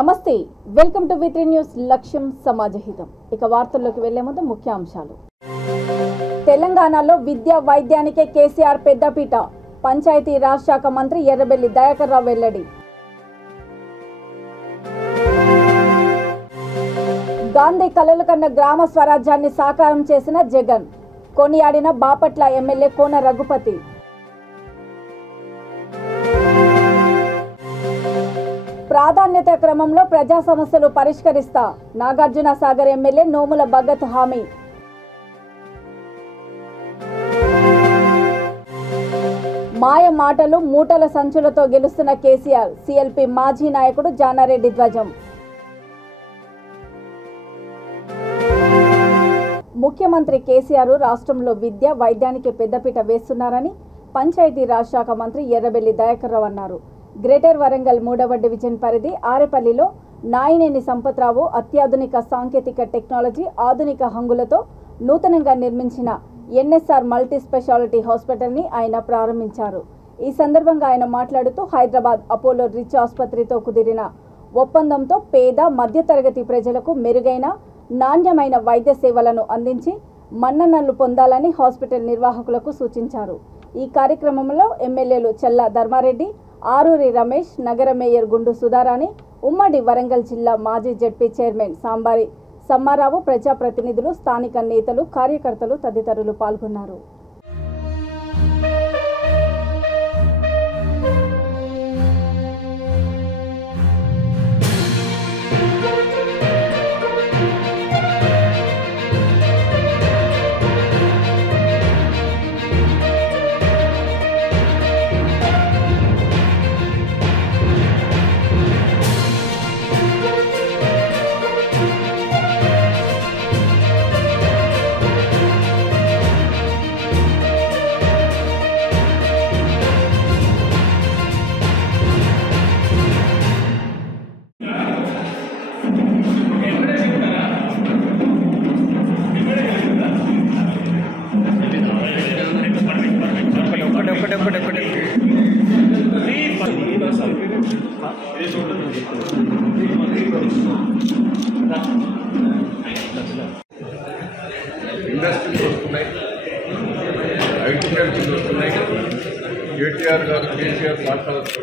నమస్తే welcome to వి3 news లక్ష్యం సమాజహితం. ఇక వార్తల్లోకి వెళ్లే ముందు ముఖ్యాంశాలు. తెలంగాణలో విద్యా వైద్యానికే కేసీఆర్ పెద్దపీట. పంచాయతీ రాజ్ శాఖ మంత్రి ఎర్రబెల్లి దయాకర్ రావు వెల్లడి. గాంధీ కలలు కన్న గ్రామ స్వరాజ్యాన్ని సాకారం చేసిన జగన్. కొనియాడిన బాపట్ల ఎమ్మెల్యే కోన రఘుపతి. ప్రాధాన్యత క్రమంలో ప్రజా సమస్యలు పరిష్కరిస్తా. నాగార్జున సాగర్ ఎమ్మెల్యే నోముల భగత్ హామీ. మాయ మాటలు మూటల సంచులతో గెలుస్తున్న కేసీఆర్. సిఎల్పి మాజీ నాయకుడు జానారెడ్డి ధ్వజం. ముఖ్యమంత్రి కేసీఆర్ రాష్ట్రంలో విద్య వైద్యానికి పెద్దపీట వేస్తున్నారని పంచాయతీ రాజ్ శాఖ మంత్రి ఎర్రబెల్లి దయాకర్ రావు అన్నారు. గ్రేటర్ వరంగల్ 3వ డివిజన్ పరిధి ఆరేపల్లిలో నాయినేని సంపత్రావు అత్యాధునిక సాంకేతిక టెక్నాలజీ ఆధునిక హంగులతో నూతనంగా నిర్మించిన ఎన్ఎస్ఆర్ మల్టీ స్పెషాలిటీ హాస్పిటల్ని ఆయన ప్రారంభించారు. ఈ సందర్భంగా ఆయన మాట్లాడుతూ హైదరాబాద్ అపోలో రిచ్ ఆసుపత్రితో కుదిరిన ఒప్పందంతో పేద మధ్యతరగతి ప్రజలకు మెరుగైన నాణ్యమైన వైద్య సేవలను అందించి మన్ననలు పొందాలని హాస్పిటల్ నిర్వాహకులకు సూచించారు. ఈ కార్యక్రమంలో ఎమ్మెల్యేలు చెల్లా ధర్మారెడ్డి, ఆరూరి రమేష్, నగర మేయర్ గుండు సుధారాణి, ఉమ్మడి వరంగల్ జిల్లా మాజీ జడ్పీ చైర్మన్ సాంబారి సమ్మారావు, ప్రజాప్రతినిధులు, స్థానిక నేతలు, కార్యకర్తలు తదితరులు పాల్గొన్నారు. ఇండస్ట్రీస్ వస్తున్నాయి, ఐటీ కంపెనీలు వస్తున్నాయి. కేటీఆర్ గారు కేసీఆర్ సహకారంతో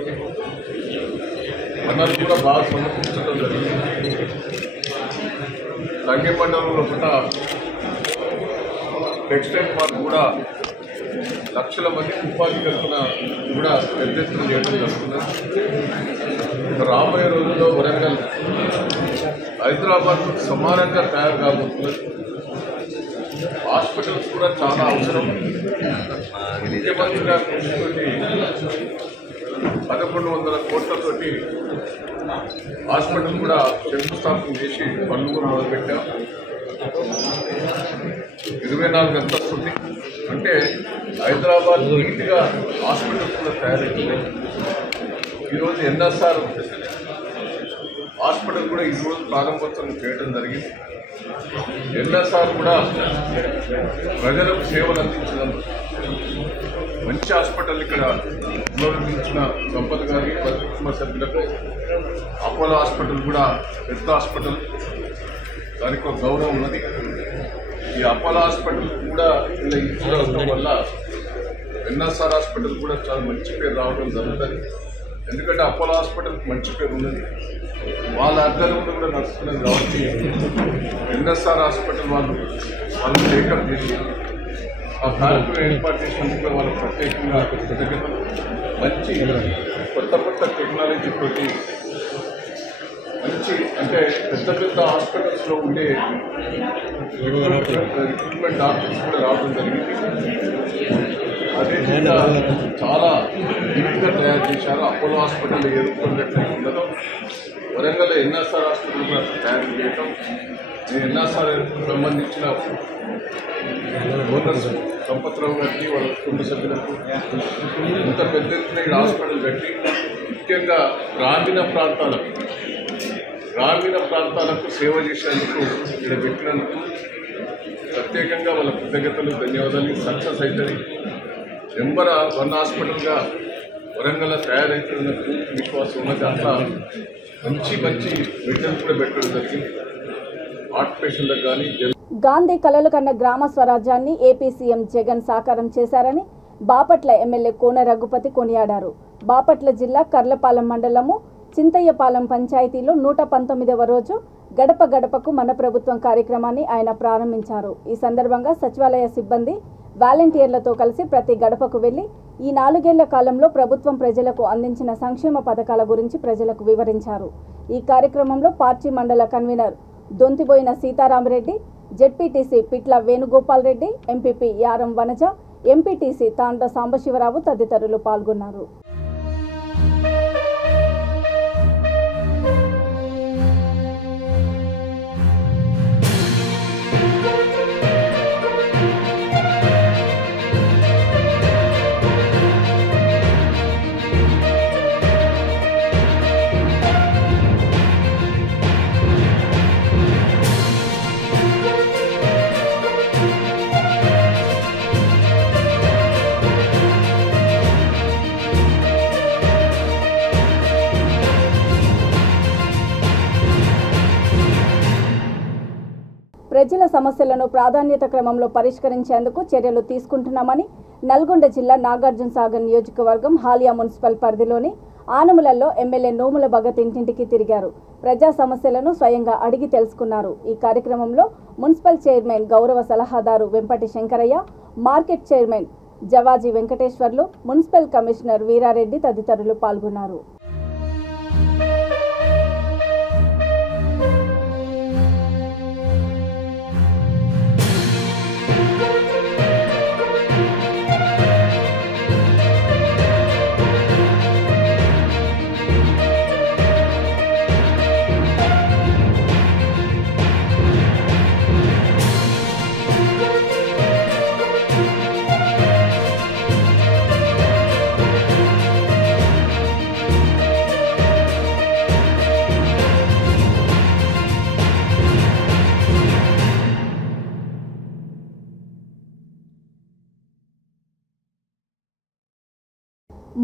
వనరులు కూడా బాగా సమకూర్చడం జరిగింది. సంఘ మండలంలో కూడా టెక్స్టైల్ పార్క్ కూడా లక్షల మంది ఉపాధి కల్పన కూడా పెద్ద ఎత్తున చేయడం జరుగుతున్నది. రాబోయే రోజుల్లో వరంగల్ హైదరాబాద్ సమానంగా తయారు కాబోతున్నది. హాస్పిటల్స్ కూడా చాలా అవసరం. ముఖ్యమంత్రి గారి కృషితోటి 1100 కోట్లతోటి హాస్పిటల్ కూడా శంకుస్థాపన చేసి పనులు కూడా మొదలుపెట్టాం. 24 అంతస్తుంది. అంటే హైదరాబాద్ నీట్గా హాస్పిటల్స్ కూడా తయారవుతున్నాయి. ఈరోజు ఎన్ఎస్ఆర్ హాస్పిటల్ కూడా ఈరోజు ప్రారంభోత్సవం చేయడం జరిగింది. ఎన్ఎస్ఆర్ కూడా ప్రజలకు సేవలు అందించడం మంచి హాస్పిటల్ ఇక్కడ పునరుద్ధరించిన సంపద గారికి, వారి కుటుంబ సభ్యులకు. అపోలో హాస్పిటల్ కూడా పెద్ద హాస్పిటల్, దానికి ఒక గౌరవం ఉన్నది. ఈ అపోలో హాస్పిటల్ కూడా ఇలా ఇచ్చిన వల్ల ఎన్ఎస్ఆర్ హాస్పిటల్ కూడా చాలా మంచి పేరు రావడం జరుగుతుంది. ఎందుకంటే అపోలో హాస్పిటల్కి మంచి పేరు ఉన్నది, వాళ్ళ ఆధ్వర్యంలో కూడా నడుస్తున్నది కాబట్టి ఎన్ఎస్ఆర్ హాస్పిటల్ వాళ్ళు టేకప్ చేసి ఆ కార్యక్రమం ఏర్పాటు చేసినందుకు కూడా వాళ్ళు ప్రత్యేకంగా కృతజ్ఞతలు. మంచి కొత్త కొత్త టెక్నాలజీ తోటి మంచి అంటే పెద్ద పెద్ద హాస్పిటల్స్లో ఉండే రిక్రూట్మెంట్ డాక్టర్స్ కూడా రావడం జరిగింది. అదేవిధంగా చాలా నీట్గా తయారు చేశారు. అపోలో హాస్పిటల్ ఎదుర్కొన్నట్టు ఉండదు, వరంగల్ ఎన్ఎస్ఆర్ హాస్పిటల్ కూడా తయారు చేయటం. ఎన్ఎస్ఆర్ సంబంధించిన ఓనర్స్ సంపత్రావు గారికి, వాళ్ళ కుటుంబ సభ్యులకు ఇంత పెద్ద ఎత్తున ఇక్కడ హాస్పిటల్ పెట్టి ముఖ్యంగా గ్రామీణ ప్రాంతాలకు సేవ చేసేందుకు ఇక్కడ పెట్టినందుకు ప్రత్యేకంగా వాళ్ళ కృతజ్ఞతలు, ధన్యవాదాలు. సక్సెస్ అవుతుంది. నెంబర్ 1 హాస్పిటల్గా వరంగల్ తయారైతున్న పూర్తి విశ్వాసం ఉన్నది. అంతా మంచి మెటీరియల్ కూడా పెట్టడం జరిగింది. హార్ట్ పేషెంట్లకు కానీ గాంధీ కలలు కన్న గ్రామ స్వరాజ్యాన్ని ఏపీ సీఎం జగన్ సాకారం చేశారని బాపట్ల ఎమ్మెల్యే కోన రఘుపతి కొనియాడారు. బాపట్ల జిల్లా కర్లపాలెం మండలము చింతయ్యపాలెం పంచాయతీలో 119వ రోజు గడప గడపకు మన ప్రభుత్వం కార్యక్రమాన్ని ఆయన ప్రారంభించారు. ఈ సందర్భంగా సచివాలయ సిబ్బంది వాలంటీర్లతో కలిసి ప్రతి గడపకు వెళ్లి ఈ 4 ఏళ్ల కాలంలో ప్రభుత్వం ప్రజలకు అందించిన సంక్షేమ పథకాల గురించి ప్రజలకు వివరించారు. ఈ కార్యక్రమంలో పార్టీ మండల కన్వీనర్ దొంతిబోయిన సీతారామరెడ్డి, జెడ్పీటీసీ పిట్ల వేణుగోపాల్ రెడ్డి, ఎంపీపీ యారం వనజ, ఎంపీటీసీ తాండ్ర సాంబశివరావు తదితరులు పాల్గొన్నారు. ప్రజల సమస్యలను ప్రాధాన్యత క్రమంలో పరిష్కరించేందుకు చర్యలు తీసుకుంటున్నామని నల్గొండ జిల్లా నాగార్జున సాగర్ నియోజకవర్గం హాలియా మున్సిపల్ పరిధిలోని ఆనములలో ఎమ్మెల్యే నోముల భగత్ ఇంటింటికి తిరిగారు. ప్రజా సమస్యలను స్వయంగా అడిగి తెలుసుకున్నారు. ఈ కార్యక్రమంలో మున్సిపల్ చైర్మన్ గౌరవ సలహాదారు Vempati Shankaraiah, market chairman Javaji Venkateswarlu, municipal commissioner Veerareddy తదితరులు పాల్గొన్నారు.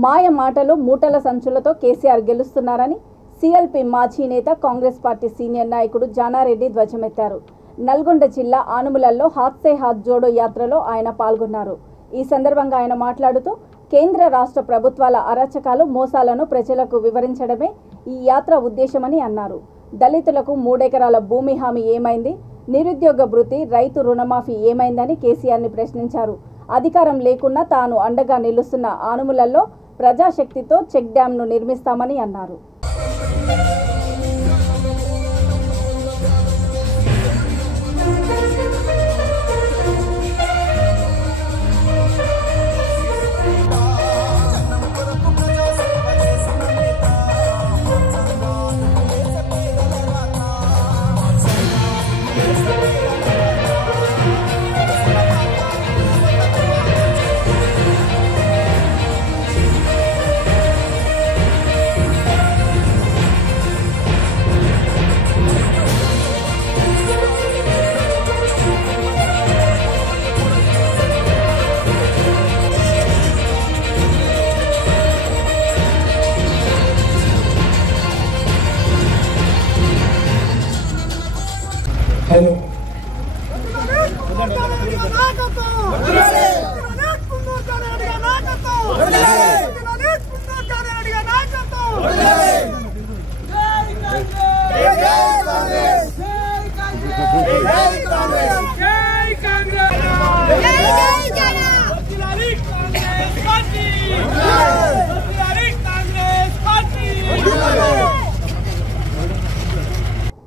మాయ మాటలు మూటల సంచులతో కేసీఆర్ గెలుస్తున్నారని సీఎల్పీ మాజీ నేత కాంగ్రెస్ పార్టీ సీనియర్ నాయకుడు జానారెడ్డి ధ్వజమెత్తారు. నల్గొండ జిల్లా ఆనుములలో హాత్ సే హాత్ జోడో యాత్రలో ఆయన పాల్గొన్నారు. ఈ సందర్భంగా ఆయన మాట్లాడుతూ కేంద్ర రాష్ట్ర ప్రభుత్వాల అరాచకాలు, మోసాలను ప్రజలకు వివరించడమే ఈ యాత్ర ఉద్దేశమని అన్నారు. దళితులకు 3 ఎకరాల భూమి హామీ ఏమైంది, నిరుద్యోగ భృతి, రైతు రుణమాఫీ ఏమైందని కేసీఆర్ని ప్రశ్నించారు. అధికారం లేకున్నా తాను అండగా నిలుస్తున్న ఆనుములలో ప్రజాశక్తితో చెక్ డ్యాంను నిర్మిస్తామని అన్నారు.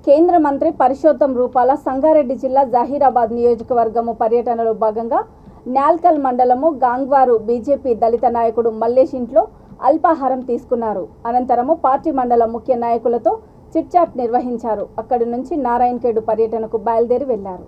కేంద్ర మంత్రి పరశోత్తం రూపాల సంగారెడ్డి జిల్లా జహీరాబాద్ నియోజకవర్గము పర్యటనలో భాగంగా న్యాల్కల్ మండలము గాంగ్వారు బీజేపీ దళిత నాయకుడు మల్లేష్ ఇంట్లో అల్పాహారం తీసుకున్నారు. అనంతరము పార్టీ మండల ముఖ్య నాయకులతో చిట్చాట్ నిర్వహించారు. అక్కడి నుంచి నారాయణఖేడ్ పర్యటనకు బయలుదేరి వెళ్లారు.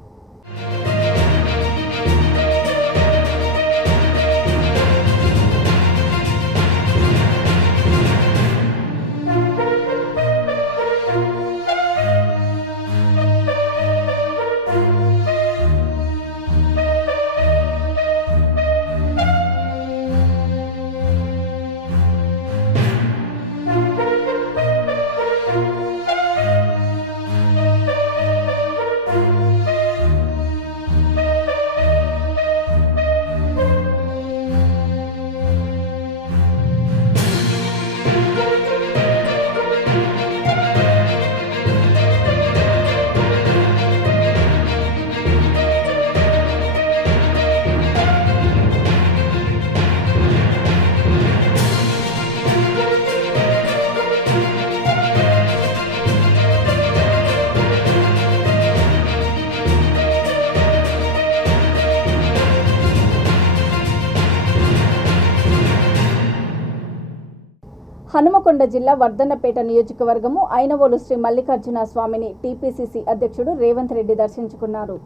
హనుమకొండ జిల్లా వర్ధన్నపేట నియోజకవర్గము ఐనవోలు శ్రీ మల్లికార్జున స్వామిని టీపీసీసీ అధ్యక్షుడు రేవంత్ రెడ్డి దర్శించుకున్నారు.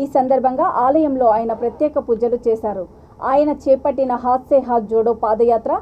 ఈ సందర్భంగా ఆలయంలో ఆయన ప్రత్యేక పూజలు చేశారు. ఆయన చేపట్టిన హాత్ సే హాత్ జోడో పాదయాత్ర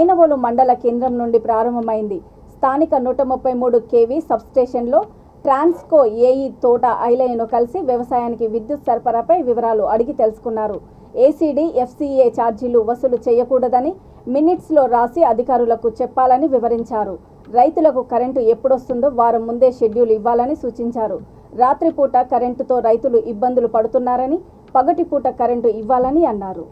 ఐనవోలు మండల కేంద్రం నుండి ప్రారంభమైంది. స్థానిక 133 kV సబ్స్టేషన్లో ట్రాన్స్కో ఏఈ తోట ఐలయ్యను కలిసి వ్యవసాయానికి విద్యుత్ సరఫరాపై వివరాలు అడిగి తెలుసుకున్నారు. ఏసీడీ ఎఫ్సీఏ ఛార్జీలు వసూలు చేయకూడదని మినిట్స్లో రాసి అధికారులకు చెప్పాలని వివరించారు. రైతులకు కరెంటు ఎప్పుడొస్తుందో వారం ముందే షెడ్యూల్ ఇవ్వాలని సూచించారు. రాత్రిపూట కరెంటుతో రైతులు ఇబ్బందులు పడుతున్నారని, పగటిపూట కరెంటు ఇవ్వాలని అన్నారు.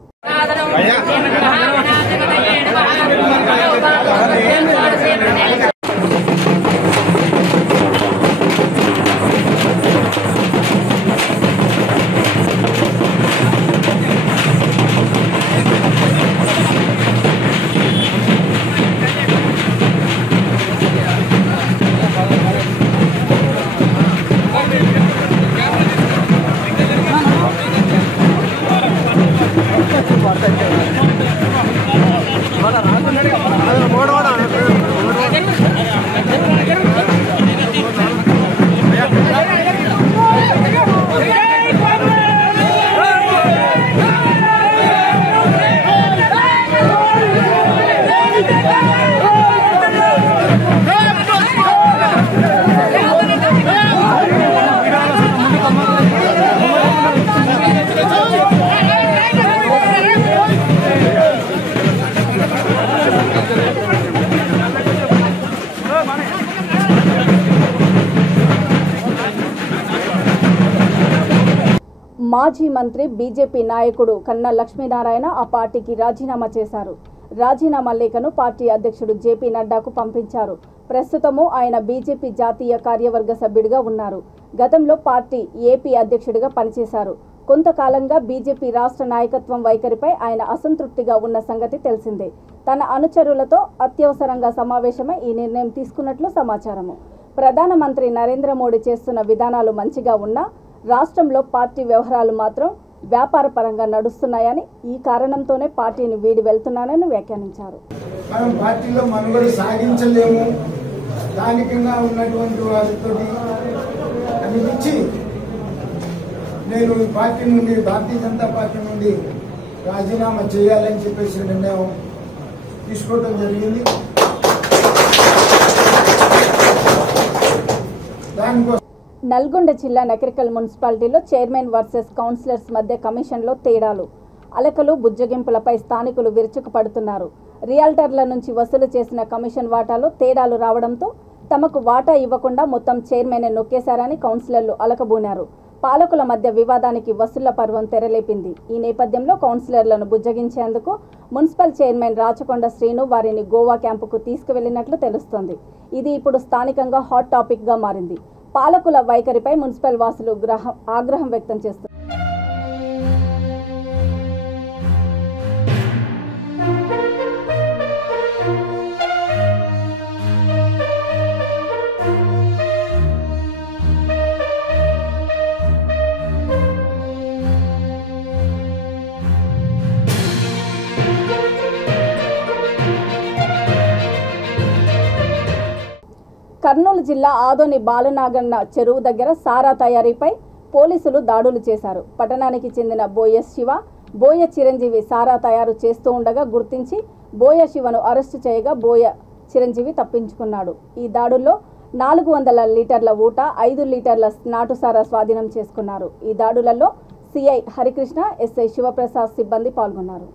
మాజీ మంత్రి బీజేపీ నాయకుడు కన్నా లక్ష్మీనారాయణ ఆ పార్టీకి రాజీనామా చేశారు. రాజీనామా లేఖను పార్టీ అధ్యక్షుడు జేపీ నడ్డాకు పంపించారు. ప్రస్తుతము ఆయన బీజేపీ జాతీయ కార్యవర్గ సభ్యుడిగా ఉన్నారు. గతంలో పార్టీ ఏపీ అధ్యక్షుడిగా పనిచేశారు. కొంతకాలంగా బీజేపీ రాష్ట్ర నాయకత్వం వైఖరిపై ఆయన అసంతృప్తిగా ఉన్న సంగతి తెలిసిందే. తన అనుచరులతో అత్యవసరంగా సమావేశమై ఈ నిర్ణయం తీసుకున్నట్లు సమాచారము. ప్రధానమంత్రి నరేంద్ర మోడీ చేస్తున్న విధానాలు మంచిగా ఉన్నా రాష్ట్రంలో పార్టీ వ్యవహారాలు మాత్రం వ్యాపారపరంగా నడుస్తున్నాయని, ఈ కారణంతోనే పార్టీని వీడి వెళ్తున్నానని వ్యాఖ్యానించారు. మనం పార్టీలో మనుగడ సాగించలేము, స్థానికంగా ఉన్నటువంటి వారితో అనిపించి నేను ఈ పార్టీ నుండి, భారతీయ జనతా పార్టీ నుండి రాజీనామా చేయాలని చెప్పేసి నిర్ణయం తీసుకోవడం జరిగింది. దానికోసం నల్గొండ జిల్లా నకిరేకల్ మున్సిపాలిటీలో చైర్మన్ వర్సెస్ కౌన్సిలర్స్ మధ్య కమిషన్లో తేడాలు, అలకలు, బుజ్జగింపులపై స్థానికులు విరుచుకుపడుతున్నారు. రియాల్టర్ల నుంచి వసూలు చేసిన కమిషన్ వాటాలో తేడాలు రావడంతో తమకు వాటా ఇవ్వకుండా మొత్తం చైర్మన్ నొక్కేశారని కౌన్సిలర్లు అలకబూనారు. పాలకుల మధ్య వివాదానికి వసూళ్ల పర్వం తెరలేపింది. ఈ నేపథ్యంలో కౌన్సిలర్లను బుజ్జగించేందుకు మున్సిపల్ చైర్మన్ రాచకొండ శ్రీను వారిని గోవా క్యాంపుకు తీసుకువెళ్లినట్లు తెలుస్తోంది. ఇది ఇప్పుడు స్థానికంగా హాట్ టాపిక్గా మారింది. పాలకుల వైఖరిపై మున్సిపల్ వాసులు ఆగ్రహం వ్యక్తం చేస్తున్నారు. కర్నూలు జిల్లా ఆదోని బాలనాగన్న చెరువు దగ్గర సారా తయారీపై పోలీసులు దాడులు చేశారు. పట్టణానికి చెందిన బోయ శివ, బోయ చిరంజీవి సారా తయారు చేస్తూ ఉండగా గుర్తించి బోయ శివను అరెస్టు చేయగా బోయ చిరంజీవి తప్పించుకున్నాడు. ఈ దాడుల్లో 400 లీటర్ల ఊట, 5 లీటర్ల నాటు సారా స్వాధీనం చేసుకున్నారు. ఈ దాడులలో సిఐ హరికృష్ణ, ఎస్ఐ శివప్రసాద్ సిబ్బంది పాల్గొన్నారు.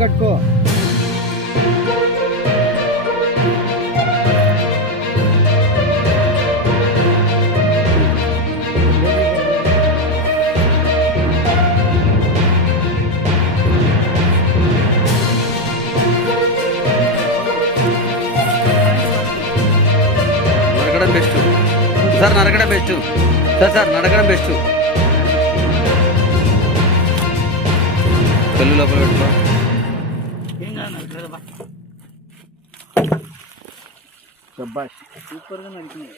కట్టుకో సార్ నరకడం బెస్ట్ సార్ నరకడం బెస్ట్ పెళ్ళి లోపల పెట్టుకో సూపర్గా నడిచింది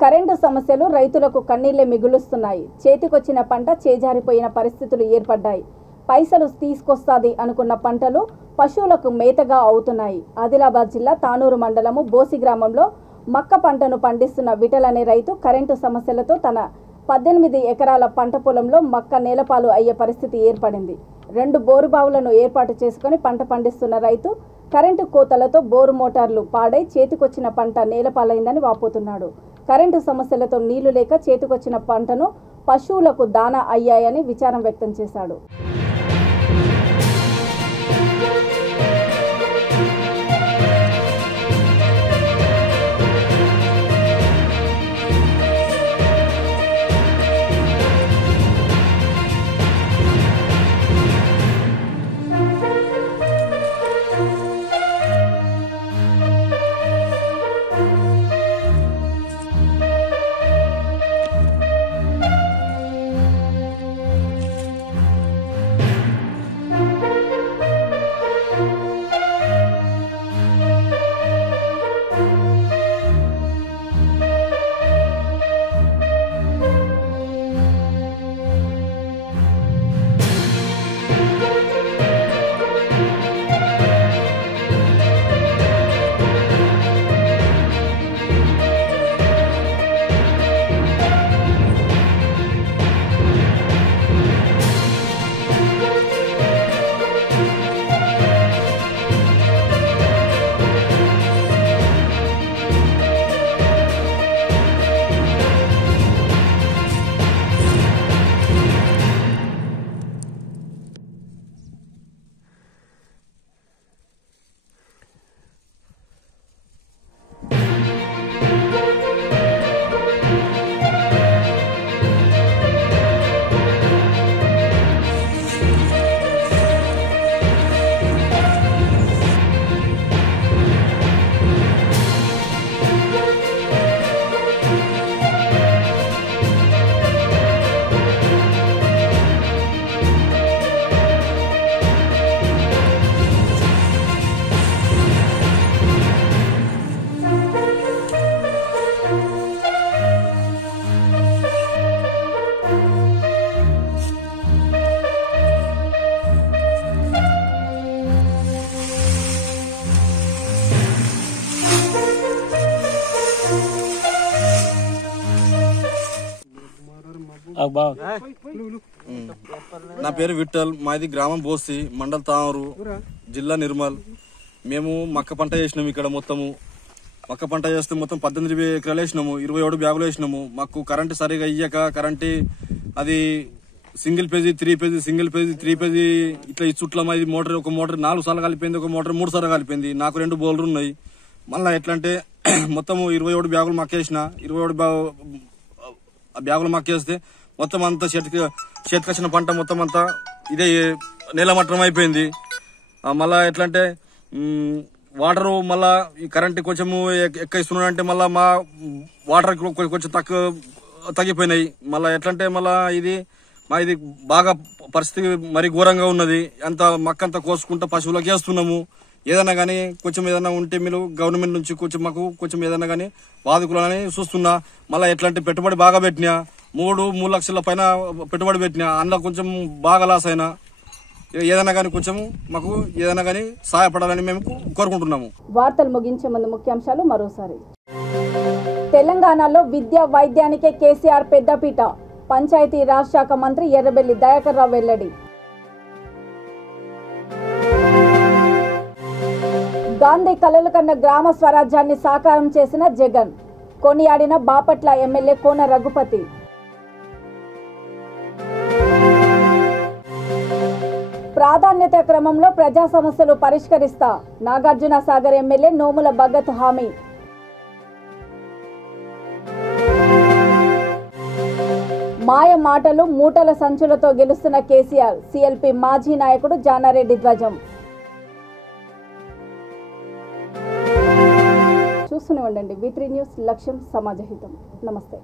కరెంటు సమస్యలు రైతులకు కన్నీళ్లే మిగులుస్తున్నాయి. చేతికొచ్చిన పంట చేజారిపోయిన పరిస్థితులు ఏర్పడ్డాయి. పైసలు తీసుకొస్తాది అనుకున్న పంటలు పశువులకు మేతగా అవుతున్నాయి. ఆదిలాబాద్ జిల్లా తానూరు మండలము బోసి గ్రామంలో మక్క పంటను పండిస్తున్న విఠల్ అనే రైతు కరెంటు సమస్యలతో తన 18 ఎకరాల పంట పొలంలో మక్క నేలపాలు అయ్యే పరిస్థితి ఏర్పడింది. 2 బోరు బావులను ఏర్పాటు చేసుకుని పంట పండిస్తున్న రైతు కరెంటు కోతలతో బోరు మోటార్లు పాడై చేతికొచ్చిన పంట నేలపాలైందని వాపోతున్నాడు. కరెంటు సమస్యలతో నీళ్లు లేక చేతికొచ్చిన పంటను పశువులకు దానా అయ్యాయని విచారం వ్యక్తం చేశాడు. నా పేరు విఠల్, మాది గ్రామం బోసి, మండల్ తానూరు, జిల్లా నిర్మల్. మేము మక్క పంట చేసినాము. ఇక్కడ మొత్తము మక్క పంట చేస్తే మొత్తం 18 ఎకరాలు వేసినాము. 27 బ్యాగులు వేసినాము. మాకు కరెంటు సరిగా ఇయ్యక కరెంటు అది single page 3 page single page 3 page ఇట్లా చుట్ల మాది మోటార్ ఒక మోటార్ 4 సార్లు కలిపింది, ఒక మోటార్ 3 సార్లు కలిపింది. నాకు 2 బౌలర్ ఉన్నాయి. మళ్ళీ ఎట్లా అంటే మొత్తం 27 బ్యాగులు మక్కేసిన. ఆ బ్యాగులు మక్కేస్తే మొత్తం అంతా చేతికొచ్చిన పంట మొత్తం అంతా ఇదే నేలమట్టం అయిపోయింది. మళ్ళా ఎట్లా అంటే వాటర్ మళ్ళా ఈ కరెంట్ కొంచెము ఎక్కిస్తున్నాడంటే మళ్ళా మా వాటర్ కొంచెం తగ్గిపోయినాయి. మళ్ళా ఎట్లా అంటే మళ్ళా ఇది బాగా పరిస్థితి మరి ఘోరంగా ఉన్నది. అంత మక్కంతా కోసుకుంటా పశువులకు వేస్తున్నాము. ఏదైనా కానీ కొంచెం ఏదైనా ఉంటే మీరు గవర్నమెంట్ నుంచి కొంచెం మాకు కొంచెం ఏదైనా కానీ బాధికులని చూస్తున్నా. మళ్ళీ ఎట్లాంటి పెట్టుబడి బాగా పెట్టినా 3 లక్షల పైన పెట్టుబడి పెట్టినా అందులో కొంచెం బాగా లాస్ అయినా ఏదైనా కానీ కొంచెం మాకు ఏదైనా కానీ సహాయపడాలని మేము కోరుకుంటున్నాము. వార్తలు ముగించే ముందు ముఖ్యాంశాలు మరోసారి. తెలంగాణలో విద్య వైద్యానికే కేసీఆర్ పెద్దపీట. పంచాయతీ రాజ్ శాఖ మంత్రి ఎర్రబెల్లి దయాకర్ రావు వెల్లడి. గాంధీ కలలు కన్న గ్రామ స్వరాజ్యాన్ని సాకారం చేసిన జగన్. కొనియాడిన బాపట్ల ఎమ్మెల్యే కోన రఘుపతి. ప్రాధాన్యత క్రమంలో ప్రజా సమస్యలు పరిష్కరిస్తా. నాగార్జున సాగర్ ఎమ్మెల్యే నోముల భగత్ హామీ. మాయ మాటలు మూటల సంచులతో గెలుస్తున్న కేసీఆర్. సిఎల్పి మాజీ నాయకుడు జానారెడ్డి ధ్వజం. చూస్తూనే ఉండండి V3 న్యూస్. లక్ష్యం సమాజహితం. నమస్తే.